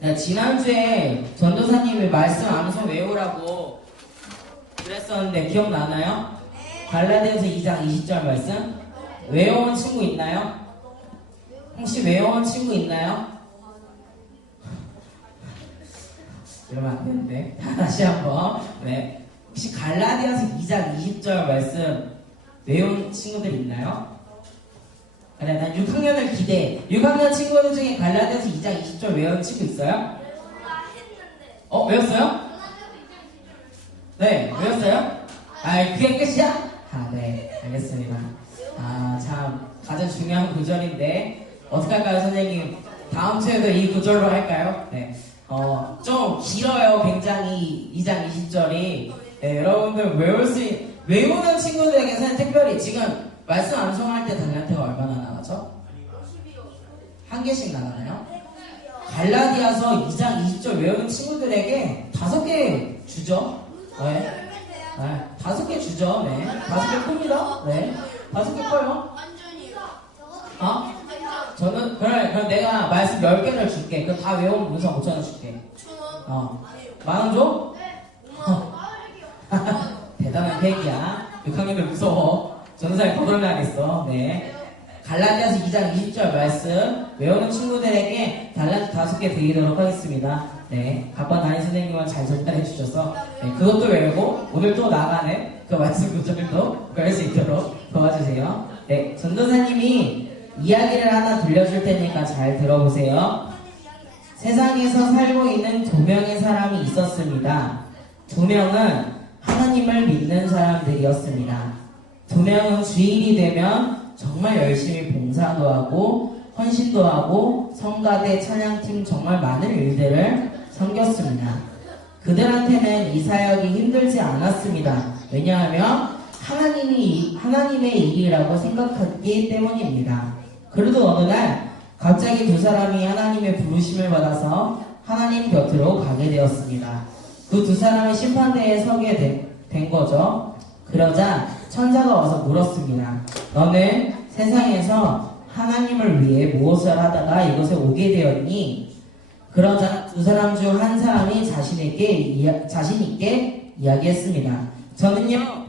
네, 지난주에 전도사님이 말씀 암송 외우라고 그랬었는데 기억나나요? 갈라디아서 2장 20절 말씀 외워온 친구 있나요? 혹시 외워온 친구 있나요? 이러면 안 되는데 다시 한번. 네, 혹시 갈라디아서 2장 20절 말씀 외운 친구들 있나요? 그래, 난 6학년을 기대해. 6학년 친구들 중에 갈라디아서 2장 20절 외운 친구 있어요? 외웠어요? 네, 외웠어요? 그게 끝이야? 네, 알겠습니다. 참, 가장 중요한 구절인데, 어떡할까요, 선생님? 다음 주에도 이 구절로 할까요? 네. 좀 길어요, 굉장히, 2장 20절이. 네, 여러분들 외우는 친구들에게서는 특별히 지금 말씀 암송할 때 달란트가 얼마나 나가죠? 한 개씩 나가나요? 갈라디아서 2장 20절 외우는 친구들에게 5개 주죠? 네. 5개 주죠. 네. 5개 큽니다. 네. 5개 커요. 저는, 그럼 내가 말씀 10개를 줄게. 그거 다 외우면 문서 5,000원 줄게. 10,000원 줘? 대단한 팩이야. 6학년들 무서워. 전도사님 거덜나겠어. 네. 갈라디아서 2장 20절 말씀 외우는 친구들에게 달란트 5개 드리도록 하겠습니다. 네. 각반 담임 선생님은 잘 전달해 주셔서 네, 그것도 외우고 오늘 또 나가는 그 말씀 구절도 외울 수 있도록 도와주세요. 네. 전도사님이 이야기를 하나 들려줄 테니까 잘 들어보세요. 세상에서 살고 있는 2명의 사람이 있었습니다. 2명은 하나님을 믿는 사람들이었습니다. 2명은 주일이 되면 정말 열심히 봉사도 하고 헌신도 하고 성가대 찬양팀 정말 많은 일들을 섬겼습니다. 그들한테는 이 사역이 힘들지 않았습니다. 왜냐하면 하나님의 일이라고 생각했기 때문입니다. 그래도 어느 날 갑자기 2사람이 하나님의 부르심을 받아서 하나님 곁으로 가게 되었습니다. 그 2사람이 심판대에 서게 된 거죠. 그러자 천사가 와서 물었습니다. 너는 세상에서 하나님을 위해 무엇을 하다가 이곳에 오게 되었니? 그러자 2사람 중 한 사람이 자신 있게 이야기했습니다. 저는요,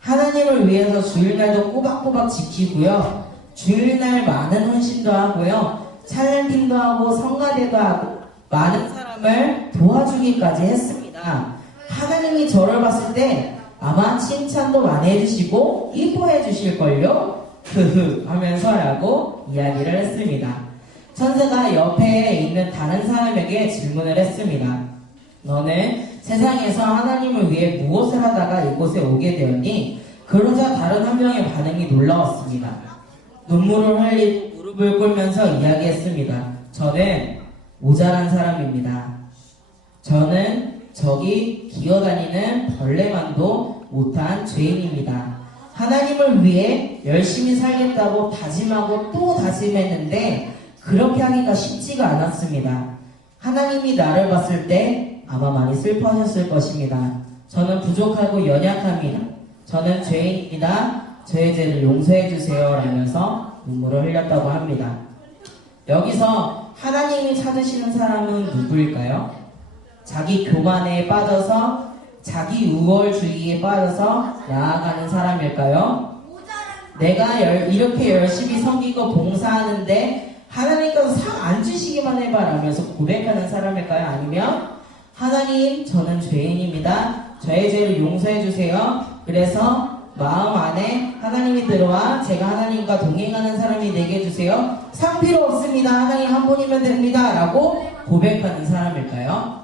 하나님을 위해서 주일날도 꼬박꼬박 지키고요, 주일날 많은 헌신도 하고요, 찬양팀도 하고 성가대도 하고 많은 사람을 도와주기까지 했습니다. 하나님이 저를 봤을 때 아마 칭찬도 많이 해주시고 이뻐해 주실걸요? 하면서라고 이야기를 했습니다. 천사가 옆에 있는 다른 사람에게 질문을 했습니다. 너는 세상에서 하나님을 위해 무엇을 하다가 이곳에 오게 되었니? 그러자 다른 한 명의 반응이 놀라웠습니다. 눈물을 흘리고 무릎을 꿇으면서 이야기했습니다. 저는 모자란 사람입니다. 저는 저기 기어다니는 벌레만도 못한 죄인입니다. 하나님을 위해 열심히 살겠다고 다짐하고 또 다짐했는데 그렇게 하기가 쉽지가 않았습니다. 하나님이 나를 봤을 때 아마 많이 슬퍼하셨을 것입니다. 저는 부족하고 연약합니다. 저는 죄인입니다. 저의 죄를 용서해 주세요 라면서 눈물을 흘렸다고 합니다. 여기서 하나님이 찾으시는 사람은 누구일까요? 자기 교만에 빠져서 자기 우월주의에 빠져서 나아가는 사람일까요? 내가 이렇게 열심히 섬기고 봉사하는데 하나님께서 상 안 주시기만 해봐라면서 고백하는 사람일까요? 아니면 하나님, 저는 죄인입니다. 저의 죄를 용서해 주세요. 그래서 마음 안에 하나님이 들어와 제가 하나님과 동행하는 사람이 되게 해주세요. 상 필요 없습니다. 하나님 한 분이면 됩니다. 라고 고백하는 사람일까요?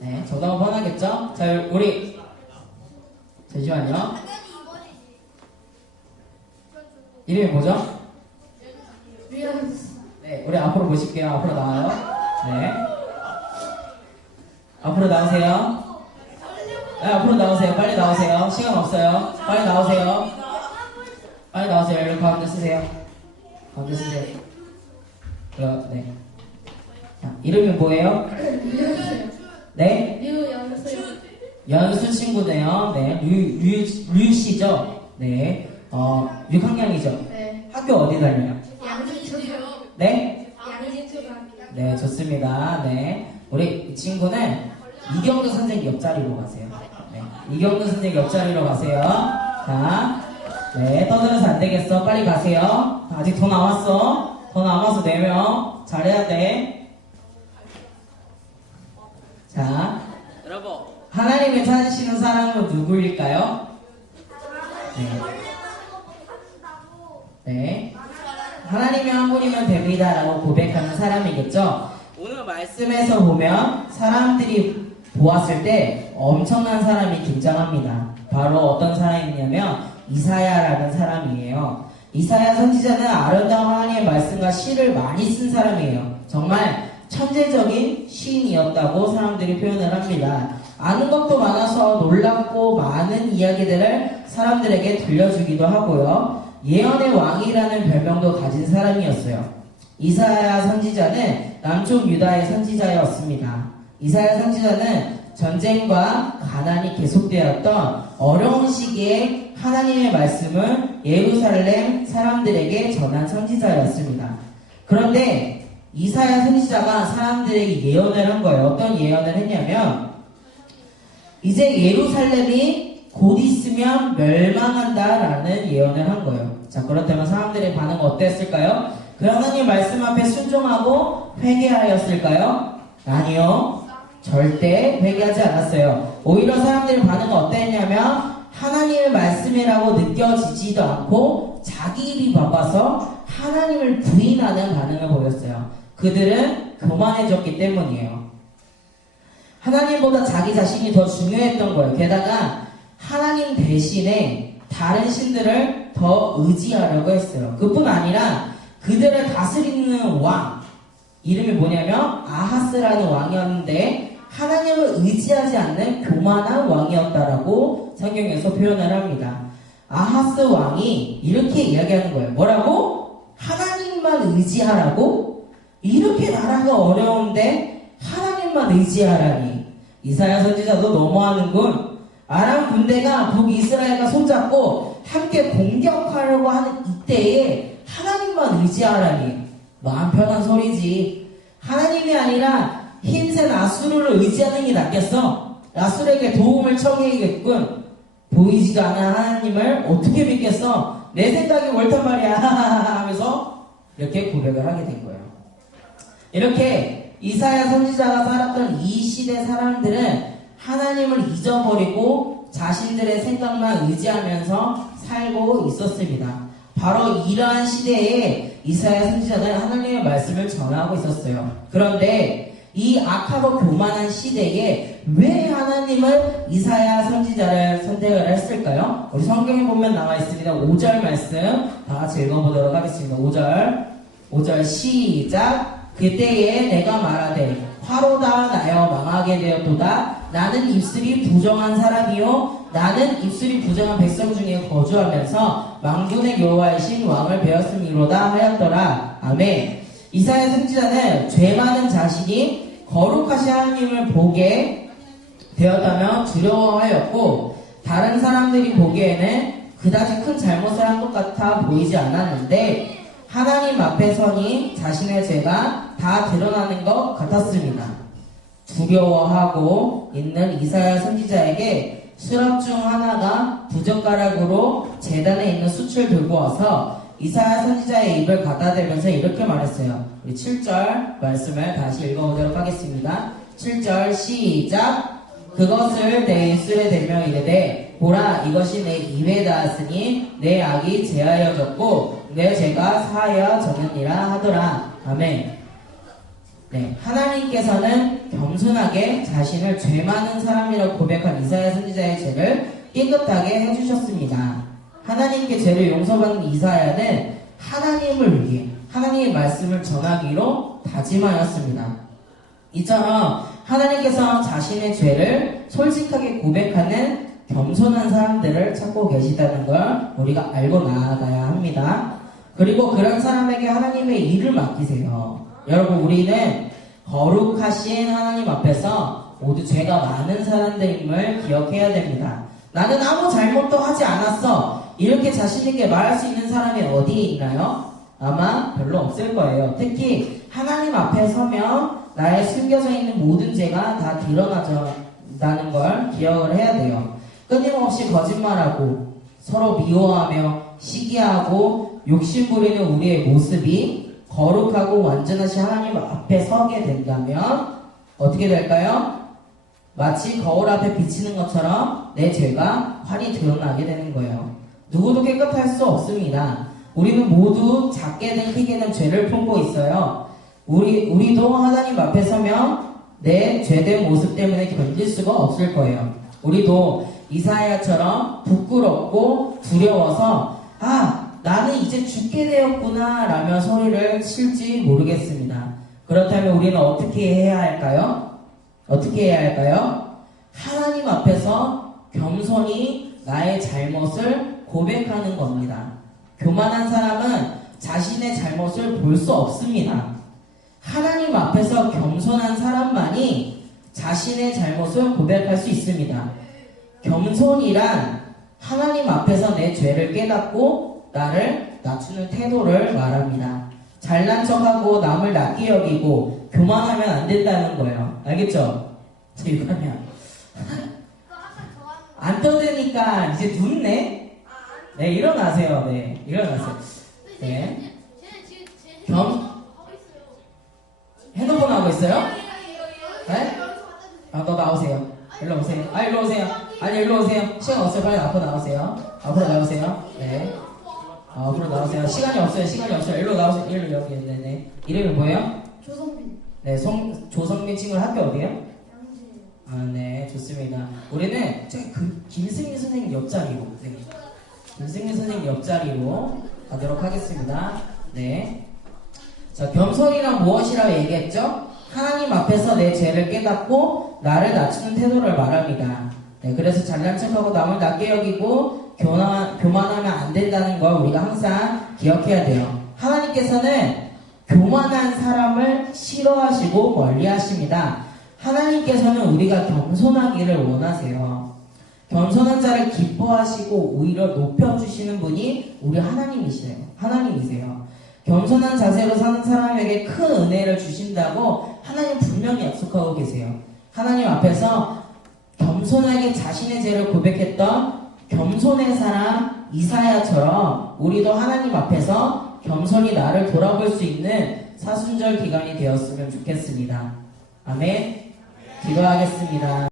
네, 정답은 뻔하겠죠? 자, 우리 잠시만요. 이름이 뭐죠? 네, 우리 앞으로 보실게요. 앞으로 나와요. 네, 앞으로 나오세요. 네, 앞으로 나오세요. 빨리 나오세요. 시간 없어요. 빨리 나오세요. 빨리 나오세요. 여러분 가운데 쓰세요. 가운데 쓰세요. 네. 자, 이름이 뭐예요? 네? 연수 친구네요. 네. 류씨죠? 네. 6학년이죠? 네. 학교 어디 다녀요? 양진초등. 네? 네, 좋습니다. 네. 우리 이 친구는 이경도 선생님 옆자리로 가세요. 네. 이경도 선생님 옆자리로 가세요. 자, 네. 떠들어서 안 되겠어. 빨리 가세요. 아직 더 남았어. 더 남아서 4명. 잘해야 돼. 자, 여러분. 하나님을 찾으시는 사람은 누구일까요? 네. 네. 하나님이 한 분이면 됩니다라고 고백하는 사람이겠죠. 오늘 말씀에서 보면 사람들이 보았을 때 엄청난 사람이 등장합니다. 바로 어떤 사람이냐면 이사야라는 사람이에요. 이사야 선지자는 아름다운 하나님의 말씀과 시를 많이 쓴 사람이에요. 정말 천재적인 시인이었다고 사람들이 표현을 합니다. 아는 것도 많아서 놀랍고 많은 이야기들을 사람들에게 들려주기도 하고요. 예언의 왕이라는 별명도 가진 사람이었어요. 이사야 선지자는 남쪽 유다의 선지자였습니다. 이사야 선지자는 전쟁과 가난이 계속되었던 어려운 시기에 하나님의 말씀을 예루살렘 사람들에게 전한 선지자였습니다. 그런데 이사야 선지자가 사람들에게 예언을 한 거예요. 어떤 예언을 했냐면 이제 예루살렘이 곧 있으면 멸망한다라는 예언을 한 거예요. 자, 그렇다면 사람들의 반응은 어땠을까요? 그 하나님 말씀 앞에 순종하고 회개하였을까요? 아니요. 절대 회개하지 않았어요. 오히려 사람들의 반응은 어땠냐면 하나님의 말씀이라고 느껴지지도 않고 자기 일이 바빠서 하나님을 부인하는 반응을 보였어요. 그들은 교만해졌기 때문이에요. 하나님보다 자기 자신이 더 중요했던 거예요. 게다가 하나님 대신에 다른 신들을 더 의지하려고 했어요. 그뿐 아니라 그들을 다스리는 왕, 이름이 뭐냐면 아하스라는 왕이었는데 하나님을 의지하지 않는 교만한 왕이었다라고 성경에서 표현을 합니다. 아하스 왕이 이렇게 이야기하는 거예요. 뭐라고? 하나님만 의지하라고? 이렇게 나라가 어려운데 하나님만 의지하라니. 이사야 선지자도 너무하는군. 아람 군대가 북이스라엘과 손잡고 함께 공격하려고 하는 이때에 하나님만 의지하라니. 마음 편한 소리지. 하나님이 아니라 힘센 아수르를 의지하는 게 낫겠어. 아수르에게 도움을 청해야겠군. 보이지도 않은 하나님을 어떻게 믿겠어? 내 생각이 옳단 말이야 하면서 이렇게 고백을 하게 된 거예요. 이렇게 이사야 선지자가 살았던 이 시대 사람들은 하나님을 잊어버리고 자신들의 생각만 의지하면서 살고 있었습니다. 바로 이러한 시대에 이사야 선지자는 하나님의 말씀을 전하고 있었어요. 그런데 이 악하고 교만한 시대에 왜 하나님은 이사야 선지자를 선택을 했을까요? 우리 성경에 보면 나와 있습니다. 5절 말씀 다 같이 읽어보도록 하겠습니다. 5절 시작. 그때에 내가 말하되 화로다 나여 망하게 되었도다. 나는 입술이 부정한 사람이요 나는 입술이 부정한 백성 중에 거주하면서 만군의 여호와이신 왕을 배웠음이로다 하였더라. 아멘. 이사야 선지자는 죄 많은 자신이 거룩하신 하나님을 보게 되었다며 두려워하였고 다른 사람들이 보기에는 그다지 큰 잘못을 한 것 같아 보이지 않았는데 하나님 앞에 서니 자신의 죄가 다 드러나는 것 같았습니다. 두려워하고 있는 이사야 선지자에게 수랍 중 하나가 부젓가락으로 제단에 있는 숯을 들고 와서 이사야 선지자의 입을 갖다 대면서 이렇게 말했어요. 우리 7절 말씀을 다시 읽어보도록 하겠습니다. 7절 시작. 그것을 내 입술에 대며 이르되 보라 이것이 내 입에 닿았으니 내 악이 제하여졌고 내 죄가 사하여졌느니라 하더라. 아멘. 네, 하나님께서는 겸손하게 자신을 죄 많은 사람이라고 고백한 이사야 선지자의 죄를 깨끗하게 해주셨습니다. 하나님께 죄를 용서받는 이사야는 하나님을 위해 하나님의 말씀을 전하기로 다짐하였습니다. 이처럼 하나님께서 자신의 죄를 솔직하게 고백하는 겸손한 사람들을 찾고 계시다는 걸 우리가 알고 나아가야 합니다. 그리고 그런 사람에게 하나님의 일을 맡기세요. 여러분, 우리는 거룩하신 하나님 앞에서 모두 죄가 많은 사람들임을 기억해야 됩니다. 나는 아무 잘못도 하지 않았어. 이렇게 자신있게 말할 수 있는 사람이 어디에 있나요? 아마 별로 없을 거예요. 특히 하나님 앞에 서면 나의 숨겨져 있는 모든 죄가 다 드러나는 걸 기억을 해야 돼요. 끊임없이 거짓말하고 서로 미워하며 시기하고 욕심부리는 우리의 모습이 거룩하고 완전하신 하나님 앞에 서게 된다면 어떻게 될까요? 마치 거울 앞에 비치는 것처럼 내 죄가 환히 드러나게 되는 거예요. 누구도 깨끗할 수 없습니다. 우리는 모두 작게든 크게든 죄를 품고 있어요. 우리도 하나님 앞에 서면 내 죄된 모습 때문에 견딜 수가 없을 거예요. 우리도 이사야처럼 부끄럽고 두려워서 나는 이제 죽게 되었구나 라며 소리를 칠지 모르겠습니다. 그렇다면 우리는 어떻게 해야 할까요? 어떻게 해야 할까요? 하나님 앞에서 겸손히 나의 잘못을 고백하는 겁니다. 교만한 사람은 자신의 잘못을 볼 수 없습니다. 하나님 앞에서 겸손한 사람만이 자신의 잘못을 고백할 수 있습니다. 겸손이란 하나님 앞에서 내 죄를 깨닫고 나를 낮추는 태도를 말합니다. 잘난 척하고 남을 낮게 여기고 교만하면 안 된다는 거예요. 알겠죠? 저 이거 하면 안 떠드니까 이제 눕네? 네, 일어나세요. 네, 일어나세요. 네. 핸드폰 하고 있어요? 네? 너 나오세요. 일로 오세요. 일로 오세요. 아니, 일로 오세요. 시간 없어요. 빨리 앞으로 나오세요. 앞으로 나오세요. 네. 앞으로 나오세요. 시간이 없어요. 일로 나오세요. 일로 여기. 네네. 이름이 뭐예요? 조성빈. 네, 조성민 친구 학교 어디에요? 양재. 네, 좋습니다. 우리는 저기 김승민 선생님 옆자리로. 네. 김승민 선생님 옆자리로 가도록 하겠습니다. 네. 자, 겸손이란 무엇이라고 얘기했죠? 하나님 앞에서 내 죄를 깨닫고 나를 낮추는 태도를 말합니다. 네, 그래서 잘난 척하고 남을 낮게 여기고 교만하면 안 된다는 걸 우리가 항상 기억해야 돼요. 하나님께서는 교만한 사람을 싫어하시고 멀리 하십니다. 하나님께서는 우리가 겸손하기를 원하세요. 겸손한 자를 기뻐하시고 오히려 높여주시는 분이 우리 하나님이세요. 겸손한 자세로 사는 사람에게 큰 은혜를 주신다고 하나님 분명히 약속하고 계세요. 하나님 앞에서 겸손하게 자신의 죄를 고백했던 겸손의 사람 이사야처럼 우리도 하나님 앞에서 겸손히 나를 돌아볼 수 있는 사순절 기간이 되었으면 좋겠습니다. 아멘. 기도하겠습니다.